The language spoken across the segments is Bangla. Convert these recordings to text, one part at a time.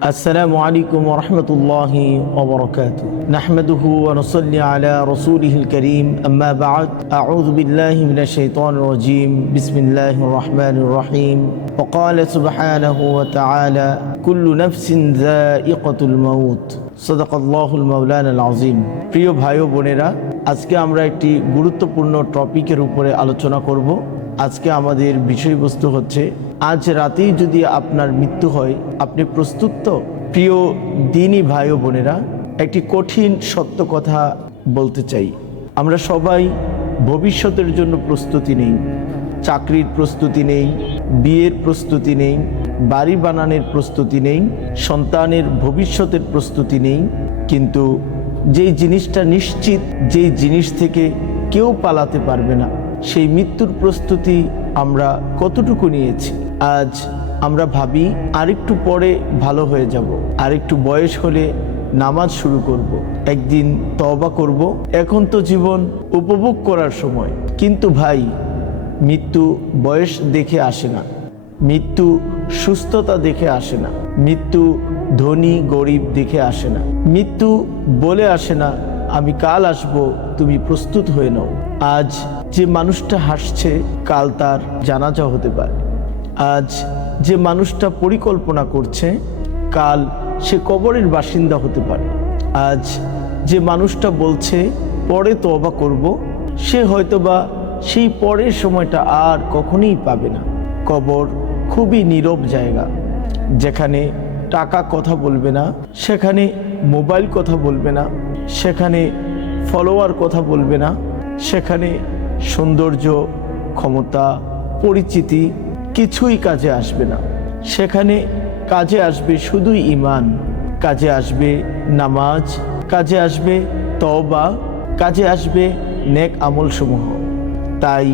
আসসালামু আলাইকুম ওয়া রাহমাতুল্লাহি ওয়া বারাকাতুহু নাহমাদুহু ওয়া নুসাল্লি আলা রাসূলিহিল কারীম আম্মা বা'দ আউযু বিল্লাহি মিনাশ শাইতানির রাজীম বিসমিল্লাহির রাহমানির রাহিম ওয়া ক্বালা সুবহানাহু ওয়া তাআলা কুল্লু নাফসিন যায়িকাতুল মাউত সাদাকাল্লাহুল মাওলানাল আযীম। প্রিয় ভাই ও বোনেরা, আজকে আমরা একটি গুরুত্বপূর্ণ টপিকের উপরে আলোচনা করব। আজকে আমাদের বিষয়বস্তু হচ্ছে, আজ রাতেই যদি আপনার মৃত্যু হয় আপনি প্রস্তুত তো? প্রিয় দিনী ভাই ও বোনেরা, একটি কঠিন সত্য কথা বলতে চাই। আমরা সবাই ভবিষ্যতের জন্য প্রস্তুতি নেই, চাকরির প্রস্তুতি নেই, বিয়ের প্রস্তুতি নেই, বাড়ি বানানোর প্রস্তুতি নেই, সন্তানের ভবিষ্যতের প্রস্তুতি নেই। কিন্তু যেই জিনিসটা নিশ্চিত, যেই জিনিস থেকে কেউ পালাতে পারবে না, সেই মৃত্যুর প্রস্তুতি আমরা কতটুকু নিয়েছি? আজ আমরা ভাবি আরেকটু পরে ভালো হয়ে যাব, আরেকটু বয়স হলে নামাজ শুরু করব, একদিন তওবা করব, এখন তো জীবন উপভোগ করার সময়। কিন্তু ভাই, মৃত্যু বয়স দেখে আসে না, মৃত্যু সুস্থতা দেখে আসে না, মৃত্যু ধনী গরিব দেখে আসে না, মৃত্যু বলে আসে না আমি কাল আসবো, তুমি প্রস্তুত হয়ে নাও। আজ যে মানুষটা হাসছে, কাল তার জানাজা হতে পারে। আজ যে মানুষটা পরিকল্পনা করছে, কাল সে কবরের বাসিন্দা হতে পারে। আজ যে মানুষটা বলছে পরে তওবা করব, সে হয়তোবা সেই পরের সময়টা আর কখনোই পাবে না। কবর খুবই নীরব জায়গা, যেখানে টাকা কথা বলবে না, সেখানে মোবাইল কথা বলবে না, সেখানে ফলোয়ার কথা বলবে না, সেখানে সৌন্দর্য, ক্ষমতা, পরিচিতি কিছুই কাজে আসবে না। সেখানে কাজে আসবে শুধুই ঈমান, কাজে আসবে নামাজ, কাজে আসবে তওবা, কাজে আসবে নেক আমলসমূহ। তাই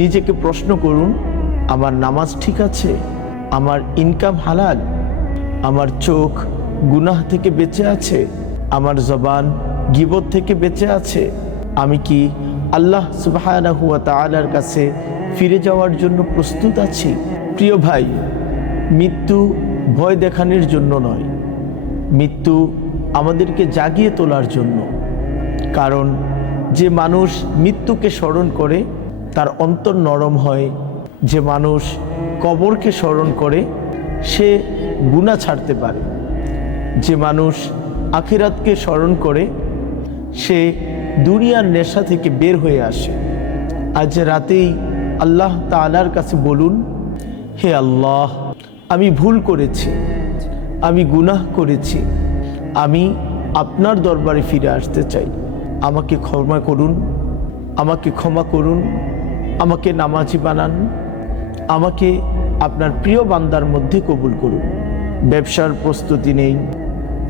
নিজেকে প্রশ্ন করুন, আমার নামাজ ঠিক আছে? আমার ইনকাম হালাল? আমার চোখ গুনাহ থেকে বেঁচে আছে? আমার জবান গীবত থেকে বেঁচে আছে? আমি কি আল্লাহ সুবহানাহু ওয়া তাআলার কাছে ফিরে যাওয়ার জন্য প্রস্তুত আছি? প্রিয় ভাই, মৃত্যু ভয় দেখানোর জন্য নয়, মৃত্যু আমাদেরকে জাগিয়ে তোলার জন্য। কারণ যে মানুষ মৃত্যুকে স্মরণ করে তার অন্তর নরম হয়। যে মানুষ কবরকে স্মরণ করে সে গুনাহ ছাড়তে পারে। যে মানুষ আখিরাতকে স্মরণ করে সে দুনিয়ার নেশা থেকে বের হয়ে আসে। আজ রাতেই আল্লাহ তাআলার কাছে বলুন, হে আল্লাহ, আমি ভুল করেছি, আমি গুনাহ করেছি, আমি আপনার দরবারে ফিরে আসতে চাই। আমাকে ক্ষমা করুন, আমাকে ক্ষমা করুন, আমাকে নামাজি বানান, আমাকে আপনার প্রিয় বান্দার মধ্যে কবুল করুন। ব্যবসার প্রস্তুতি নেই।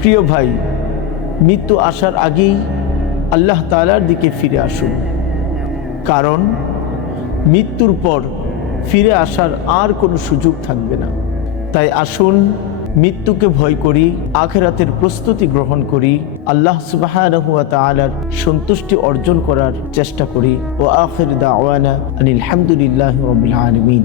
প্রিয় ভাই, মৃত্যু আসার আগেই আল্লাহ তাআলার দিকে ফিরে আসুন। কারণ মৃত্যুর পর ফিরে আসার আর কোনো সুযোগ থাকবে না। তাই আসুন মৃত্যুকে ভয় করি, আখিরাতের প্রস্তুতি গ্রহণ করি, আল্লাহ সুবহানাহু ওয়া তাআলার সন্তুষ্টি অর্জন করার চেষ্টা করি। ওয়া আখির দাওয়ানা আনিল হামদুলিল্লাহি রাব্বিল আলামিন।